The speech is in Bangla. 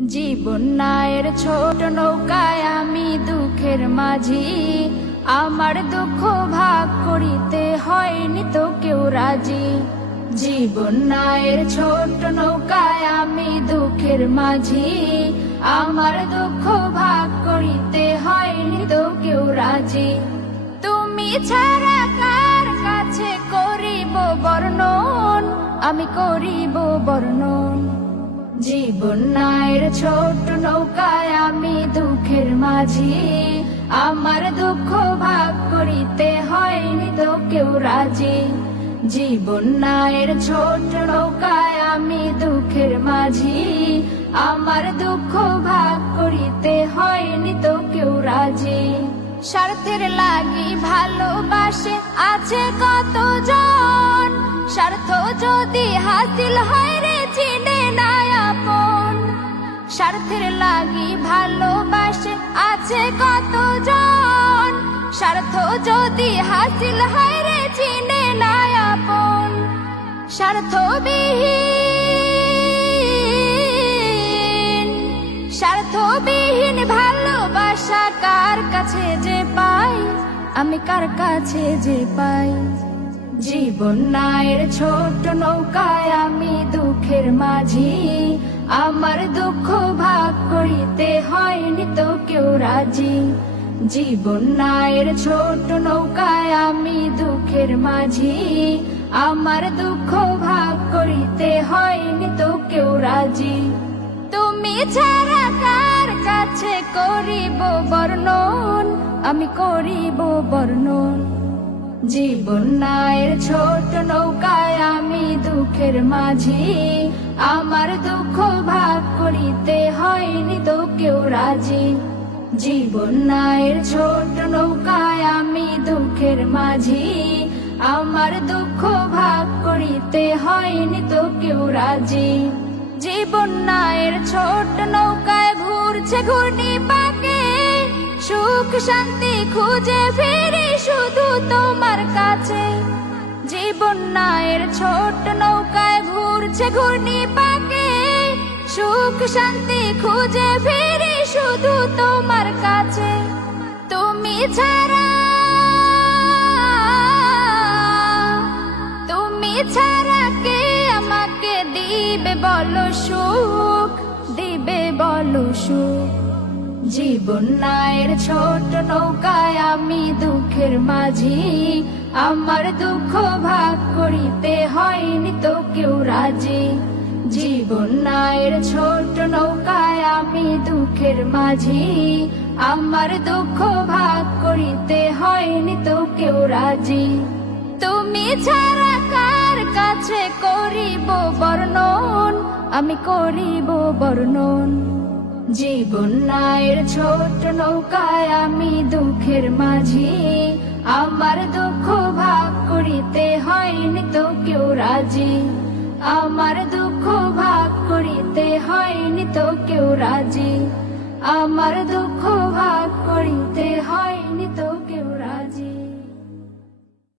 জীবন নায়ের ছোট নৌকায় আমি দুঃখের মাঝি, আমার দুঃখ ভাগ করিতে হয়নি তো কেউ রাজি। জীবন নায়ের ছোট নৌকায় আমি দুঃখের মাঝি, আমার দুঃখ ভাগ করিতে হয়নি তো কেউ রাজি। তুমি ছাড়া কার কাছে করিব বর্ণন, আমি করিব বর্ণন। জীবন নায়ের ছোট নৌকায় আমি দুঃখের মাঝি, আমার দুঃখ ভাগ করিতে হয়নি তো কেউ রাজি। জীবন নায়ের ছোট নৌকায় আমি দুঃখের মাঝি, আমার দুঃখ ভাগ করিতে হয়নি তো কেউ রাজি। স্বার্থের লাগি ভালোবাসে আছে কতজন, স্বার্থ যদি হাসিল হয় রে চিনে না আপন। স্বার্থের লাগি ভালোবাসে আছে কতজন, স্বার্থ যদি হাসিল হয় রে চিনে না আপন। স্বার্থবিহীন ভালোবাসা কার কাছে যে পাই, আমি কার কাছে যে পাই। জীবন নায়ের ছোট নৌকায় আমি দুঃখের মাঝি, আমার দুঃখ ভাগ করিতে হয়নি তো কেউ রাজি। জীবন নায়ের ছোট নৌকায় আমি দুঃখের মাঝি, আমার দুঃখ ভাগ করিতে হয়নি তো কেউ রাজি। তুমি ছাড়া কার কাছে করিব বর্ণন, আমি করিব বর্ণন। জীবন নায়ের ছোট নৌকায় আমি দুঃখের মাঝি, আমার দুঃখ ভাগ করিতে হয়নি তো কেউ রাজি। জীবন নায়ের ছোট নৌকায় আমি দুঃখের মাঝি, আমার দুঃখ ভাগ করিতে হয়নি তো কেউ রাজি। জীবন নায়ের ছোট নৌকায় ঘুরছে ঘূর্ণি পাকে, সুখ শান্তি খুঁজে ফিরি শুধু তোমার কাছে। জীবন নায়ের ছোট নৌকায় ঘুরছে ঘূর্ণি পাকে, সুখ শান্তি খুঁজে ফিরি শুধু তোমার কাছে। তুমি ছাড়া কে আমাকে দিবে বলো সুখ, দিবে বলো সুখ। জীবন নায়ের ছোট নৌকায় আমি দুঃখের মাঝি, আমার দুঃখ ভাগ করিতে হয়নি তো কেউ রাজি। জীবন নায়ের ছোট নৌকায় আমি দুঃখের মাঝি, আমার দুঃখ ভাগ করিতে হয়নি তো কেউ রাজি। তুমি ছাড়া কার কাছে করিব বর্ণন, আমি করিব বর্ণন। জীবন নায়ের ছোট নৌকায় আমি দুঃখের মাঝি, আমার দুঃখ ভাগ করিতে হয়নি তো কেউ রাজি। আমার দুঃখ ভাগ করিতে হয়নি তো কেউ রাজি, আমার দুঃখ